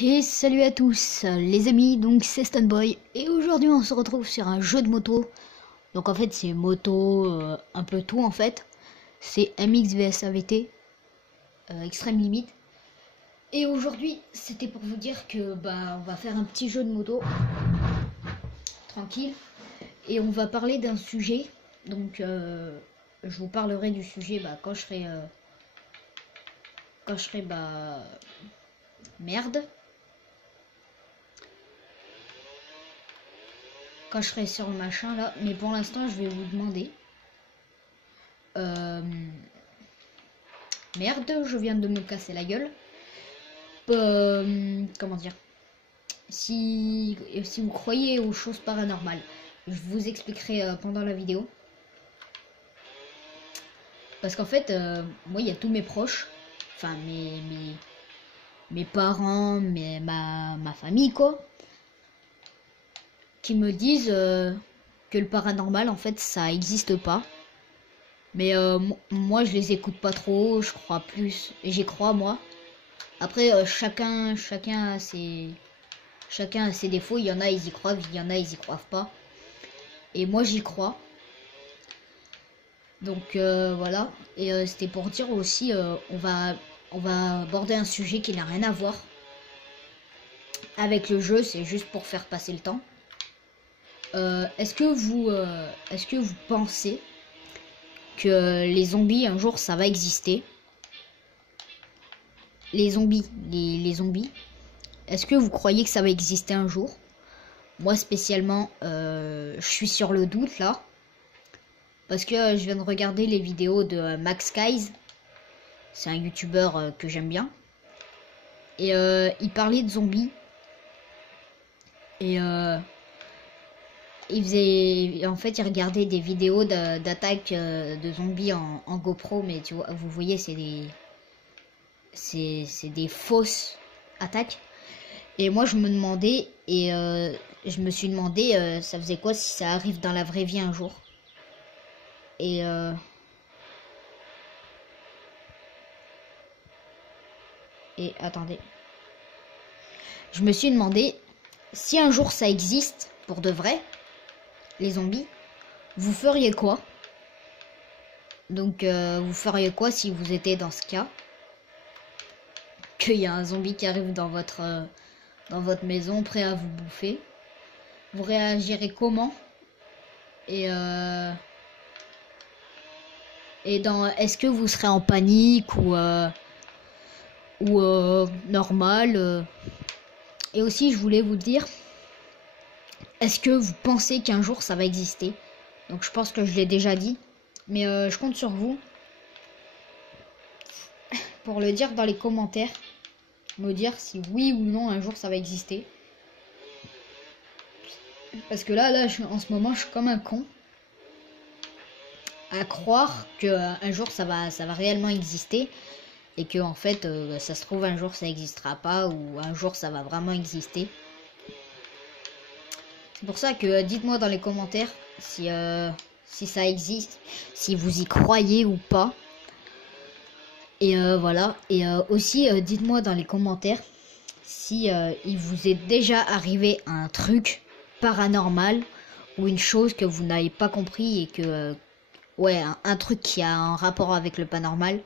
Et salut à tous les amis, donc c'est Stunboy et aujourd'hui on se retrouve sur un jeu de moto. Donc en fait c'est moto, un peu tout en fait. C'est MX vs AVT, Extreme Limit. Et aujourd'hui c'était pour vous dire que on va faire un petit jeu de moto, tranquille. Et on va parler d'un sujet, donc je vous parlerai du sujet quand je serai merde. Quand je serai sur le machin là, mais pour l'instant je vais vous demander merde, je viens de me casser la gueule. Comment dire, si vous croyez aux choses paranormales, je vous expliquerai pendant la vidéo, parce qu'en fait moi il y a tous mes proches, enfin mes parents, ma famille quoi, qui me disent que le paranormal en fait ça existe pas. Mais moi je les écoute pas trop, je crois plus, et j'y crois moi. Après chacun a ses défauts, il y en a ils y croient, il y en a ils y croient pas. Et moi j'y crois. Donc voilà, et c'était pour dire aussi on va aborder un sujet qui n'a rien à voir avec le jeu, c'est juste pour faire passer le temps. Est-ce que vous pensez que les zombies un jour ça va exister? Les zombies, les zombies. Est-ce que vous croyez que ça va exister un jour? Moi spécialement, je suis sur le doute là. Parce que je viens de regarder les vidéos de Max Skies. C'est un youtubeur que j'aime bien. Et il parlait de zombies. Et en fait, il regardait des vidéos d'attaque de zombies en GoPro. Mais tu vois, vous voyez, c'est des fausses attaques. Et moi je me demandais, et je me suis demandé ça faisait quoi si ça arrive dans la vraie vie un jour. Et attendez, je me suis demandé si un jour ça existe pour de vrai, les zombies, vous feriez quoi? Donc vous feriez quoi si vous étiez dans ce cas, qu'il y a un zombie qui arrive dans votre maison prêt à vous bouffer? Vous réagirez comment? Et est-ce que vous serez en panique ou normal? Et aussi je voulais vous dire, est-ce que vous pensez qu'un jour ça va exister? Donc je pense que je l'ai déjà dit, mais je compte sur vous pour le dire dans les commentaires, me dire si oui ou non un jour ça va exister. Parce que là en ce moment je suis comme un con à croire que un jour ça va réellement exister, et que en fait ça se trouve un jour ça n'existera pas, ou un jour ça va vraiment exister. C'est pour ça que dites-moi dans les commentaires si ça existe, si vous y croyez ou pas. Et voilà, et aussi dites-moi dans les commentaires si il vous est déjà arrivé un truc paranormal, ou une chose que vous n'avez pas compris, et que ouais, un truc qui a un rapport avec le paranormal,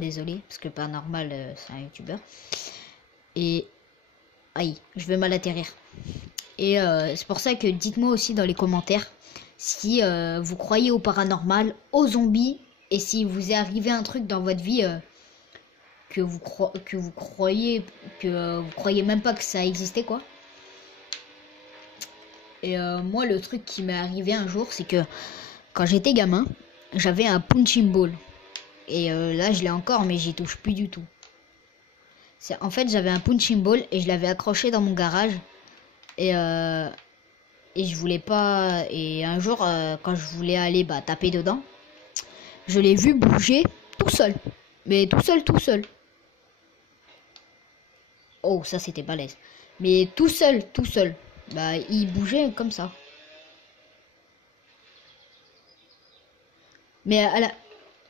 désolé, parce que paranormal c'est un youtubeur. Et aïe, je vais mal atterrir. Et c'est pour ça que dites-moi aussi dans les commentaires si vous croyez au paranormal, aux zombies, et si vous est arrivé un truc dans votre vie que vous croyez même pas que ça existait quoi. Et moi le truc qui m'est arrivé un jour, c'est que quand j'étais gamin, j'avais un punching ball. Et là je l'ai encore, mais j'y touche plus du tout. En fait j'avais un punching ball et je l'avais accroché dans mon garage. Et je voulais pas. Et un jour quand je voulais aller taper dedans, je l'ai vu bouger tout seul. Mais tout seul. Oh, ça c'était balèze. Mais tout seul. Il bougeait comme ça. Mais à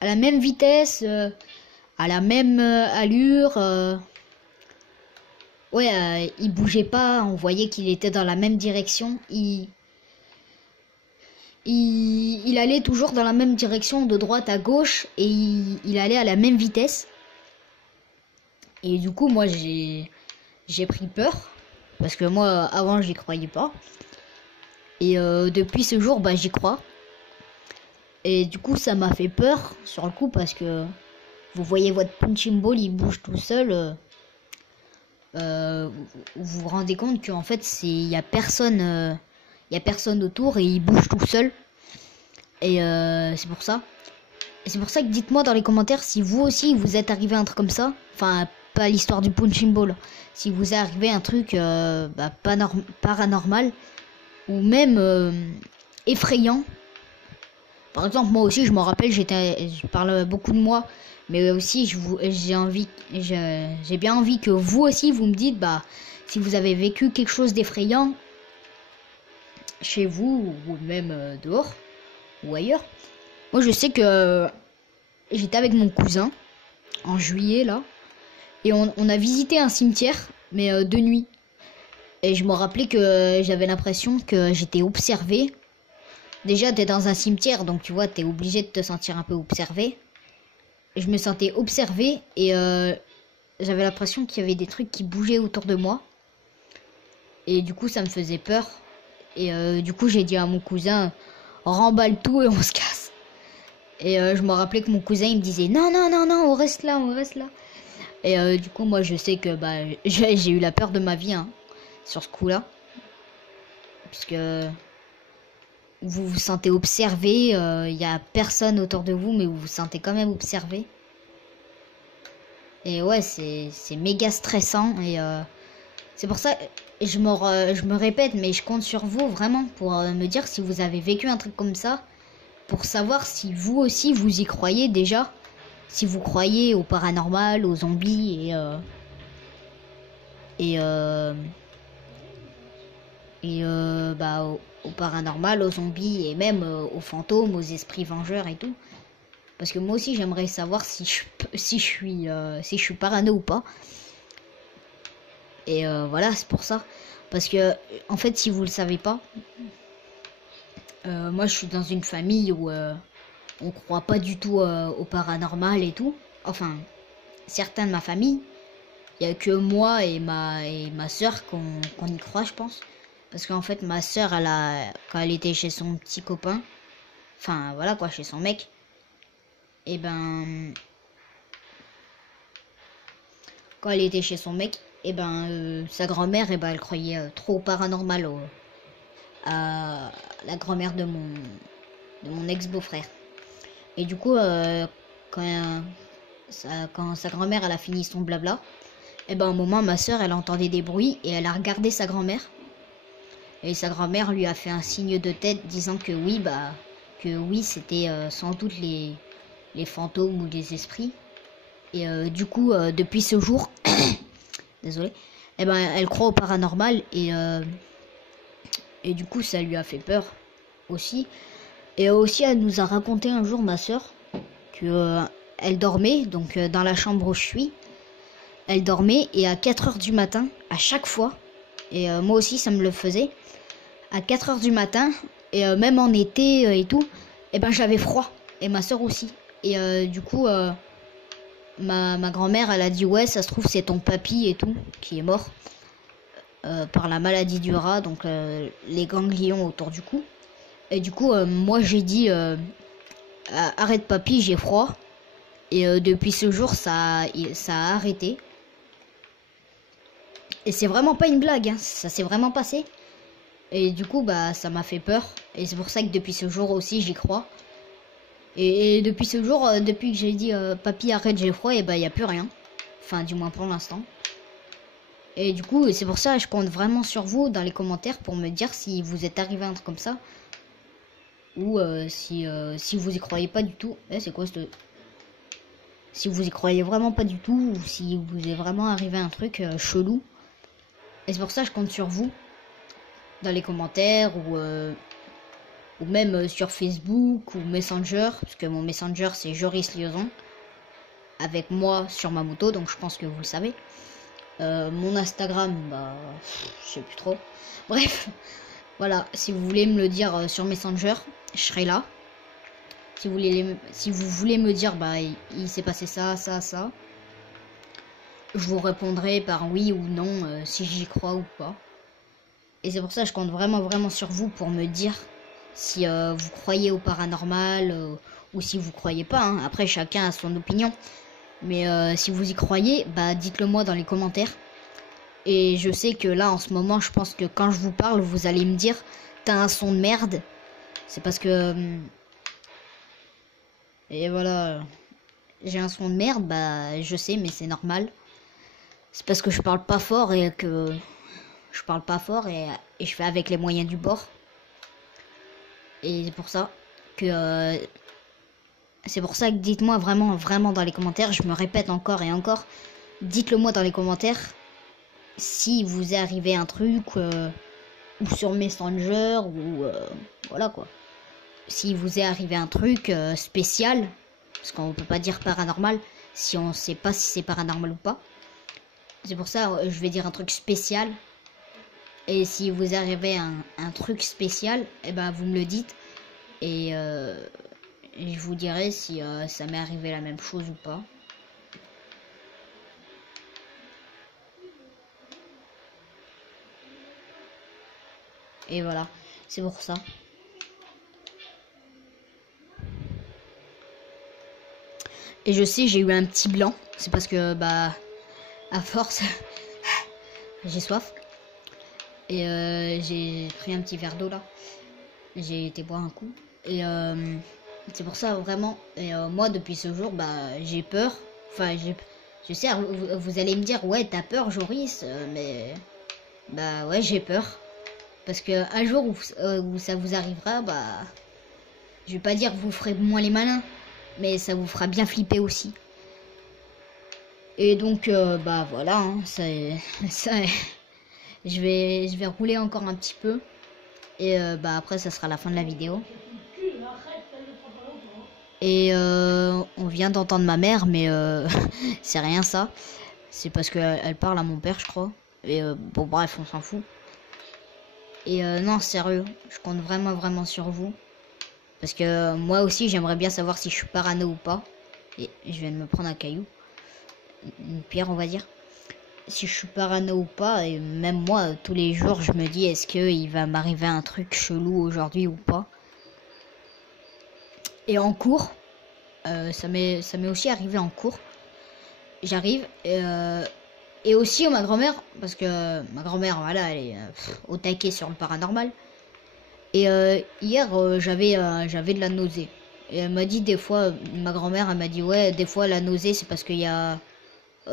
la même vitesse, à la même allure. Ouais, il bougeait pas, on voyait qu'il était dans la même direction. Il allait toujours dans la même direction, de droite à gauche, et il allait à la même vitesse. Et du coup, moi, j'ai pris peur, parce que moi, avant, j'y croyais pas. Et depuis ce jour, bah, j'y crois. Et du coup, ça m'a fait peur sur le coup, parce que vous voyez votre punching ball, il bouge tout seul. Vous vous rendez compte qu'en fait, il y a personne autour et il bouge tout seul. Et c'est pour ça. Et c'est pour ça que dites-moi dans les commentaires si vous aussi vous êtes arrivé à un truc comme ça. Enfin, pas l'histoire du punching ball. Si vous est arrivé un truc bah, paranormal ou même effrayant. Par exemple, moi aussi, je me rappelle, je parle beaucoup de moi, mais aussi j'ai bien envie que vous aussi vous me dites, bah, si vous avez vécu quelque chose d'effrayant chez vous ou même dehors ou ailleurs. Moi, je sais que j'étais avec mon cousin en juillet là, et on a visité un cimetière, mais de nuit. Et je me rappelais que j'avais l'impression que j'étais observée. Déjà, t'es dans un cimetière, donc tu vois, t'es obligé de te sentir un peu observé. Je me sentais observée et j'avais l'impression qu'il y avait des trucs qui bougeaient autour de moi. Et du coup, ça me faisait peur. Et du coup, j'ai dit à mon cousin, remballe tout et on se casse. Et je me rappelais que mon cousin, il me disait, non, non, non, non, on reste là, on reste là. Et du coup, moi, je sais que bah, j'ai eu la peur de ma vie hein, sur ce coup-là. Puisque vous vous sentez observé, il n'y a personne autour de vous, mais vous vous sentez quand même observé. Et ouais, c'est méga stressant. Et c'est pour ça, je me répète, mais je compte sur vous vraiment pour me dire si vous avez vécu un truc comme ça. Pour savoir si vous aussi vous y croyez déjà. Si vous croyez au paranormal, aux zombies bah, au paranormal, aux zombies et même aux fantômes, aux esprits vengeurs et tout. Parce que moi aussi j'aimerais savoir si je suis parano ou pas. Et voilà, c'est pour ça. Parce que en fait, si vous le savez pas, moi je suis dans une famille où on croit pas du tout au paranormal et tout. Enfin, certains de ma famille. Il y a que moi et ma soeur qu'on y croit, je pense. Parce qu'en fait, ma soeur, quand elle était chez son petit copain, enfin voilà quoi, chez son mec, et ben, quand elle était chez son mec, et ben, sa grand-mère, et ben, elle croyait trop au paranormal, à la grand-mère de mon ex-beau-frère. Et du coup, quand sa grand-mère, elle a fini son blabla, et ben, à un moment, ma soeur, elle entendait des bruits et elle a regardé sa grand-mère. Et sa grand-mère lui a fait un signe de tête disant que oui, c'était sans doute les fantômes ou les esprits. Et du coup, depuis ce jour, désolé, eh ben, elle croit au paranormal et du coup, ça lui a fait peur aussi. Et aussi, elle nous a raconté un jour, ma soeur, que elle dormait, donc dans la chambre où je suis, elle dormait et à 4 heures du matin, à chaque fois, et moi aussi ça me le faisait, à 4 heures du matin, et même en été et tout, et ben j'avais froid, et ma soeur aussi. Et du coup, ma grand-mère, elle a dit ouais, ça se trouve c'est ton papy et tout, qui est mort par la maladie du rat, donc les ganglions autour du cou. Et du coup, moi j'ai dit arrête papy, j'ai froid. Et depuis ce jour, ça a arrêté. Et c'est vraiment pas une blague, hein. Ça s'est vraiment passé. Et du coup, bah, ça m'a fait peur. Et c'est pour ça que depuis ce jour aussi, j'y crois. Et depuis ce jour, depuis que j'ai dit papy arrête, j'ai froid, et bah, y a plus rien. Enfin, du moins pour l'instant. Et du coup, c'est pour ça, je compte vraiment sur vous dans les commentaires pour me dire si vous êtes arrivé à un truc comme ça. Ou si vous y croyez pas du tout. Eh, c'est quoi ce... Si vous y croyez vraiment pas du tout, ou si vous est vraiment arrivé un truc chelou. Et c'est pour ça que je compte sur vous dans les commentaires ou même sur Facebook ou Messenger, parce que mon Messenger c'est Joris Liaison avec moi sur ma moto, donc je pense que vous le savez. Mon Instagram, bah, je sais plus trop. Bref, voilà, si vous voulez me le dire sur Messenger, je serai là. Si vous voulez me dire, bah, il s'est passé ça, ça, ça, je vous répondrai par oui ou non, si j'y crois ou pas. Et c'est pour ça que je compte vraiment, vraiment sur vous pour me dire si vous croyez au paranormal ou si vous croyez pas. Hein. Après, chacun a son opinion. Mais si vous y croyez, bah, dites-le moi dans les commentaires. Et je sais que là, en ce moment, je pense que quand je vous parle, vous allez me dire « T'as un son de merde ». C'est parce que... et voilà, j'ai un son de merde, bah, je sais, mais c'est normal. C'est parce que je parle pas fort et que... Je parle pas fort et je fais avec les moyens du bord. Et c'est pour ça que... c'est pour ça que dites-moi vraiment, vraiment dans les commentaires. Je me répète encore et encore. Dites-le moi dans les commentaires. Si vous est arrivé un truc, ou sur Messenger, ou voilà quoi. Si vous est arrivé un truc spécial, parce qu'on peut pas dire paranormal, si on sait pas si c'est paranormal ou pas. C'est pour ça je vais dire un truc spécial. Et si vous arrivez un truc spécial, et ben vous me le dites. Et je vous dirai si ça m'est arrivé la même chose ou pas. Et voilà, c'est pour ça. Et je sais, j'ai eu un petit blanc. C'est parce que, bah, à force, j'ai soif. Et j'ai pris un petit verre d'eau là. J'ai été boire un coup. Et c'est pour ça, vraiment. Et moi, depuis ce jour, bah, j'ai peur. Enfin, je sais, vous allez me dire, ouais, t'as peur, Joris. Mais, bah, ouais, j'ai peur. Parce que un jour où ça vous arrivera, bah, je vais pas dire que vous ferez moins les malins, mais ça vous fera bien flipper aussi. Et donc, bah voilà, hein, je vais rouler encore un petit peu. Et bah après, ça sera la fin de la vidéo. Et on vient d'entendre ma mère, mais c'est rien ça. C'est parce qu'elle parle à mon père, je crois. Et bon, bref, on s'en fout. Et non, sérieux, je compte vraiment, vraiment sur vous. Parce que moi aussi, j'aimerais bien savoir si je suis parano ou pas. Et je viens de me prendre un caillou. Une pierre, on va dire. Si je suis parano ou pas. Et même moi, tous les jours, je me dis, est-ce qu'il va m'arriver un truc chelou aujourd'hui ou pas. Et en cours, ça m'est aussi arrivé en cours. J'arrive et aussi ma grand-mère, parce que ma grand-mère, voilà, elle est au taquet sur le paranormal. Et hier, j'avais de la nausée. Et elle m'a dit des fois, ma grand-mère, elle m'a dit, ouais, des fois la nausée, c'est parce qu'il y a...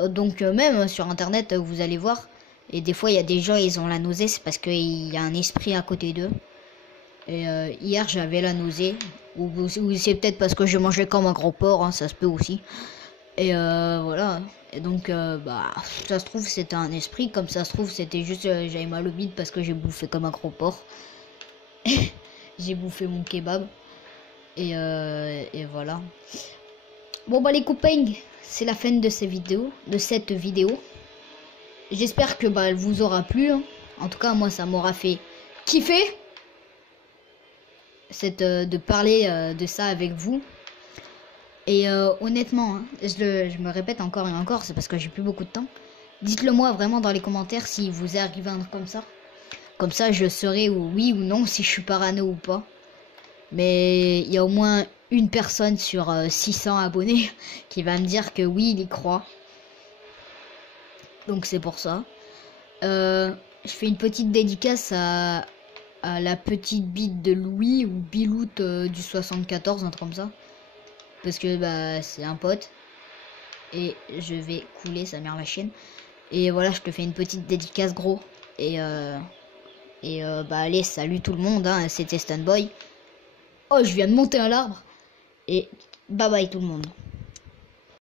donc même sur Internet, vous allez voir. Et des fois, il y a des gens, ils ont la nausée, c'est parce qu'il y a un esprit à côté d'eux. Et hier, j'avais la nausée. Ou c'est peut-être parce que je mangeais comme un gros porc, hein, ça se peut aussi. Et voilà. Et donc, bah, ça se trouve, c'était un esprit. Comme ça se trouve, c'était juste, j'avais mal au bide parce que j'ai bouffé comme un gros porc. J'ai bouffé mon kebab. Et voilà. Bon, bah, les copains, c'est la fin de cette vidéo. J'espère que, bah, elle vous aura plu. Hein. En tout cas, moi, ça m'aura fait kiffer. De parler de ça avec vous. Et honnêtement, hein, je me répète encore et encore, c'est parce que j'ai plus beaucoup de temps. Dites-le moi vraiment dans les commentaires si vous est arrivé un truc comme ça. Comme ça, je saurai oui ou non si je suis parano ou pas. Mais il y a au moins une personne sur 600 abonnés qui va me dire que oui, il y croit. Donc c'est pour ça. Je fais une petite dédicace à la petite bite de Louis ou Biloute du 74, un truc comme ça. Parce que bah c'est un pote. Et je vais couler sa mère la chienne. Et voilà, je te fais une petite dédicace gros. Et bah allez, salut tout le monde, hein, c'était Stunboy. Oh, je viens de monter à l'arbre. Et bye bye tout le monde.